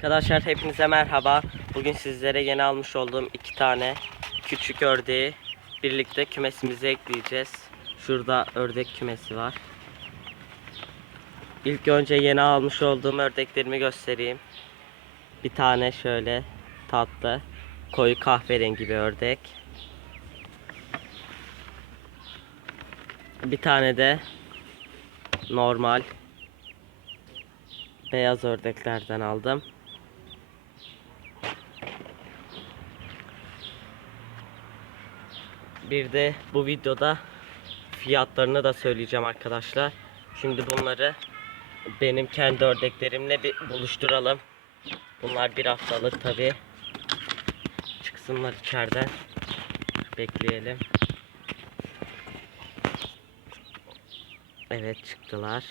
Arkadaşlar hepinize merhaba. Bugün sizlere yeni almış olduğum iki tane küçük ördeği birlikte kümesimize ekleyeceğiz. Şurada ördek kümesi var. İlk önce yeni almış olduğum ördeklerimi göstereyim. Bir tane şöyle tatlı koyu kahverengi bir ördek. Bir tane de normal beyaz ördeklerden aldım. Bir de bu videoda fiyatlarını da söyleyeceğim arkadaşlar. Şimdi bunları benim kendi ördeklerimle bir buluşturalım. Bunlar bir haftalık tabi. Çıksınlar içeriden. Bekleyelim. Evet çıktılar.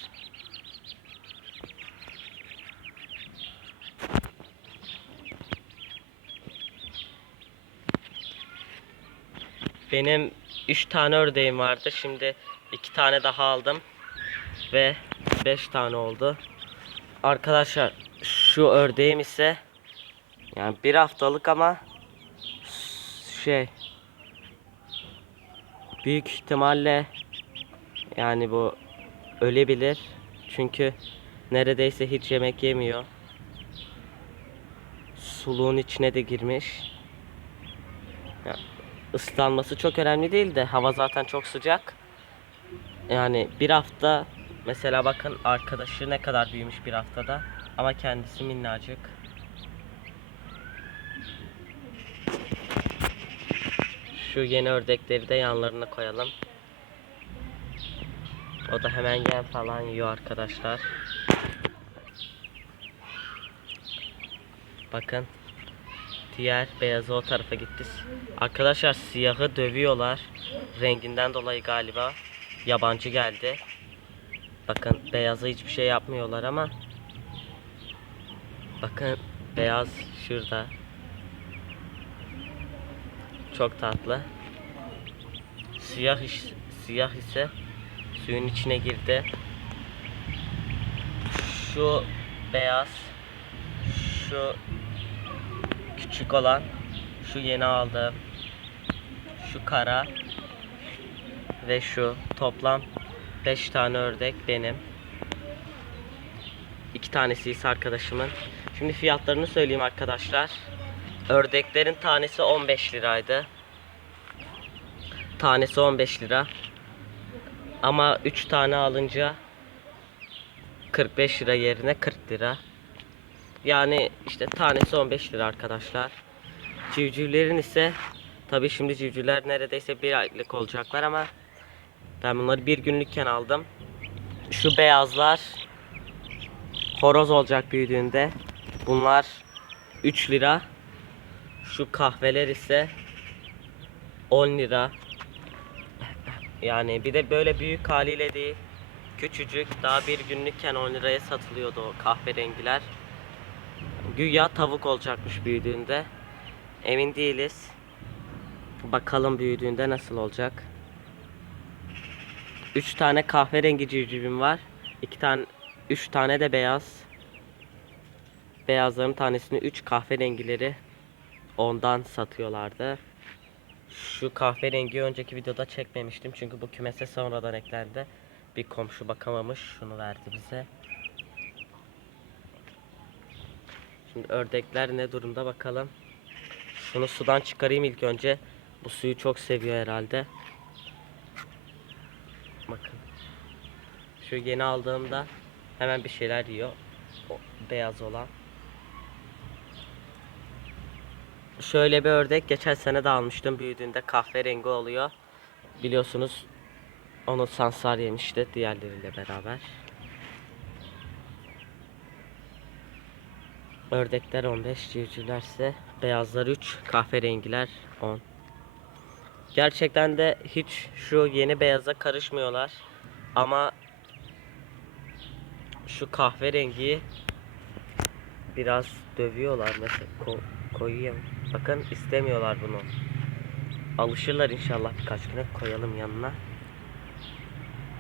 Benim 3 tane ördeğim vardı. Şimdi 2 tane daha aldım. Ve 5 tane oldu. Arkadaşlar şu ördeğim ise yani bir haftalık ama şey büyük ihtimalle yani bu ölebilir. Çünkü neredeyse hiç yemek yemiyor. Suluğun içine de girmiş. Islanması çok önemli değil de hava zaten çok sıcak. Yani bir hafta mesela bakın arkadaşı ne kadar büyümüş bir haftada ama kendisi minnacık. Şu yeni ördekleri de yanlarına koyalım. O da hemen yem falan yiyor arkadaşlar. Bakın. Diğer beyazı o tarafa gitti. Arkadaşlar siyahı dövüyorlar. Renginden dolayı galiba. Yabancı geldi. Bakın beyaza hiçbir şey yapmıyorlar ama. Bakın beyaz şurada. Çok tatlı. Siyah siyah ise suyun içine girdi. Şu beyaz, şu küçük olan, şu yeni aldığım, şu kara ve şu toplam 5 tane ördek benim. İki tanesi ise arkadaşımın. Şimdi fiyatlarını söyleyeyim arkadaşlar. Ördeklerin tanesi 15 liraydı. Tanesi 15 lira. Ama 3 tane alınca 45 lira yerine 40 lira. Yani işte tanesi 15 lira arkadaşlar. Civcivlerin ise tabi şimdi civcivler neredeyse bir aylık olacaklar ama ben bunları bir günlükken aldım. Şu beyazlar horoz olacak büyüdüğünde. Bunlar 3 lira. Şu kahveler ise 10 lira. Yani bir de böyle büyük haliyle değil. Küçücük daha bir günlükken 10 liraya satılıyordu o kahverengiler. Güya tavuk olacakmış büyüdüğünde. Emin değiliz. Bakalım büyüdüğünde nasıl olacak. 3 tane kahverengi civcivim var. 2 tane 3 tane de beyaz. Beyazların tanesini 3 kahverengileri ondan satıyorlardı. Şu kahverengi önceki videoda çekmemiştim çünkü bu kümese sonradan eklendi. Bir komşu bakamamış, şunu verdi bize. Şimdi ördekler ne durumda bakalım. Şunu sudan çıkarayım ilk önce. Bu suyu çok seviyor herhalde. Bakın. Şu yeni aldığımda hemen bir şeyler yiyor. O beyaz olan. Şöyle bir ördek geçen sene de almıştım. Büyüdüğünde kahverengi oluyor. Biliyorsunuz onu sansar yemişti diğerleriyle beraber. Ördekler 15, civcivlerse beyazlar 3, kahverengiler 10. Gerçekten de hiç şu yeni beyaza karışmıyorlar. Ama şu kahverengiyi biraz dövüyorlar mesela ko koyayım. Bakın istemiyorlar bunu. Alışırlar inşallah birkaç güne koyalım yanına.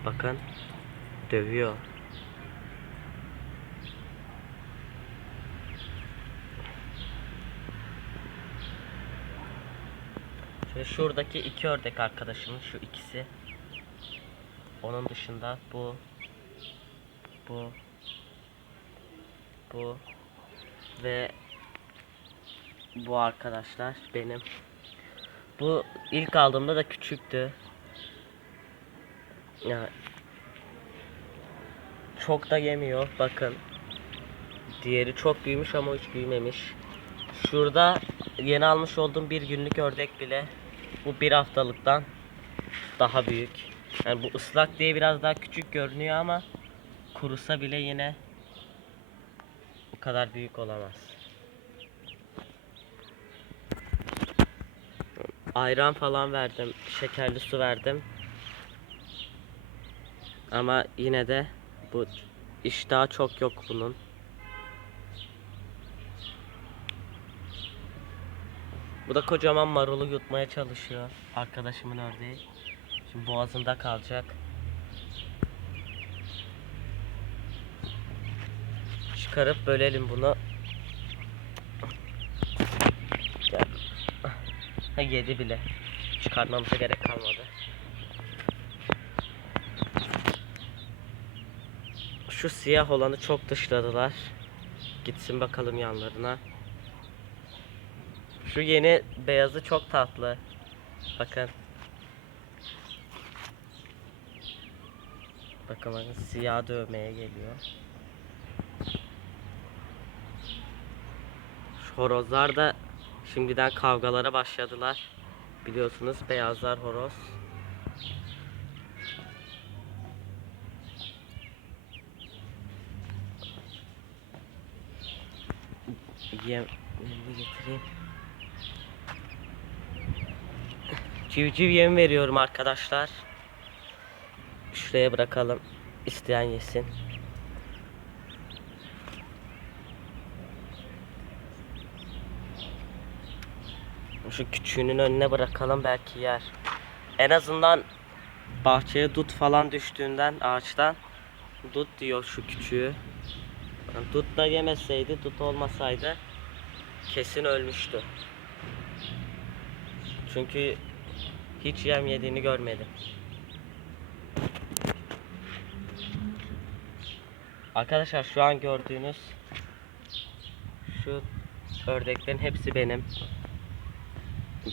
Bakın dövüyor. Ve şuradaki iki ördek arkadaşımın şu ikisi. Onun dışında bu bu bu ve bu arkadaşlar benim. Bu ilk aldığımda da küçüktü. Ya çok da yemiyor bakın. Diğeri çok büyümüş ama hiç büyümemiş. Şurada yeni almış olduğum bir günlük ördek bile bu bir haftalıktan daha büyük. Yani bu ıslak diye biraz daha küçük görünüyor ama kurusa bile yine bu kadar büyük olamaz. Ayran falan verdim, şekerli su verdim. Ama yine de bu iştahı çok yok bunun. Bu da kocaman marulu yutmaya çalışıyor. Arkadaşımın ördeği. Şimdi boğazında kalacak. Çıkarıp bölelim bunu. Gel. Ha, yedi bile. Çıkarmamıza gerek kalmadı. Şu siyah olanı çok dışladılar. Gitsin bakalım yanlarına. Şu yeni beyazı çok tatlı. Bakın. Bakın bakın siyah dövmeye geliyor. Şu horozlar da şimdiden kavgalara başladılar. Biliyorsunuz beyazlar horoz. Yem, yemi getireyim. Civciv yem veriyorum arkadaşlar. Şuraya bırakalım. İsteyen yesin. Şu küçüğünün önüne bırakalım belki yer. En azından bahçeye dut falan düştüğünden ağaçtan dut diyor şu küçüğü. Dut da yemeseydi, dut olmasaydı kesin ölmüştü. Çünkü hiç yem yediğini görmedim. Arkadaşlar şu an gördüğünüz şu ördeklerin hepsi benim.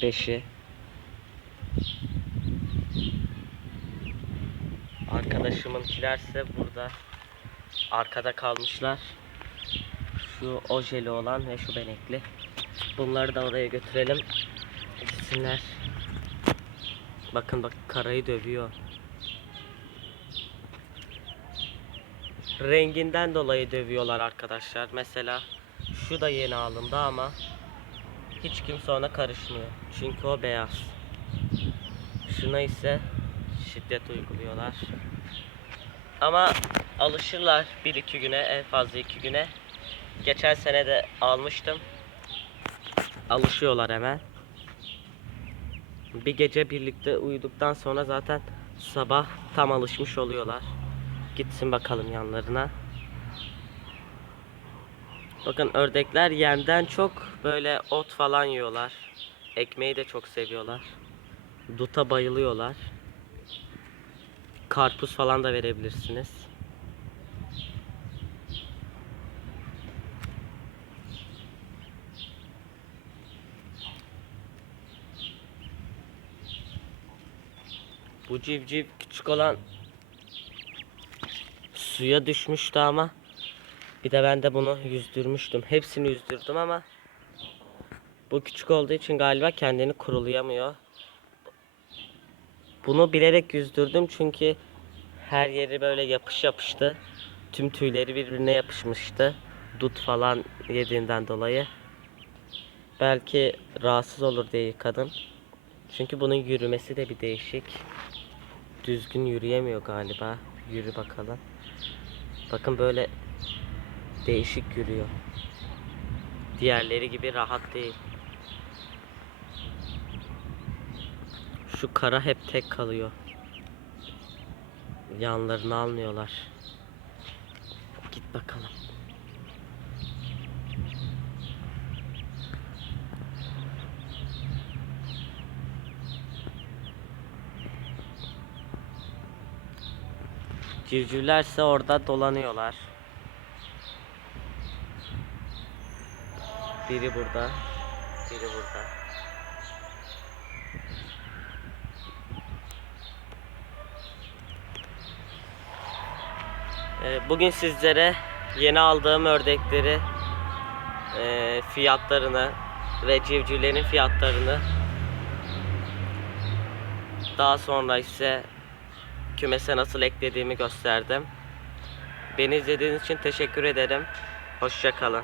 Beşi. Arkadaşımınkiler ise burada. Arkada kalmışlar. Şu ojeli olan ve şu benekli. Bunları da oraya götürelim. Gitsinler. Bakın bak karayı dövüyor. Renginden dolayı dövüyorlar arkadaşlar. Mesela şu da yeni alındı ama hiç kimse ona karışmıyor. Çünkü o beyaz. Şuna ise şiddet uyguluyorlar. Ama alışırlar bir iki güne en fazla iki güne. Geçen sene de almıştım. Alışıyorlar hemen. Bir gece birlikte uyuduktan sonra zaten sabah tam alışmış oluyorlar. Gitsin bakalım yanlarına. Bakın ördekler yemden çok böyle ot falan yiyorlar. Ekmeği de çok seviyorlar. Duta bayılıyorlar. Karpuz falan da verebilirsiniz. Bu civciv küçük olan suya düşmüştü ama bir de ben de bunu yüzdürmüştüm. Hepsini yüzdürdüm ama bu küçük olduğu için galiba kendini kurulayamıyor. Bunu bilerek yüzdürdüm çünkü her yeri böyle yapış yapıştı. Tüm tüyleri birbirine yapışmıştı. Dut falan yediğinden dolayı. Belki rahatsız olur diye yıkadım. Çünkü bunun yürümesi de bir değişik. Düzgün yürüyemiyor galiba. Yürü bakalım. Bakın böyle değişik yürüyor. Diğerleri gibi rahat değil. Şu kara hep tek kalıyor. Yanlarını almıyorlar. Git bakalım. Civcivler ise orada dolanıyorlar. Biri burada, biri burada. Ee, Bugün sizlere yeni aldığım ördekleri e, fiyatlarını ve civcivlerin fiyatlarını daha sonra ise kümese nasıl eklediğimi gösterdim. Beni izlediğiniz için teşekkür ederim. Hoşça kalın.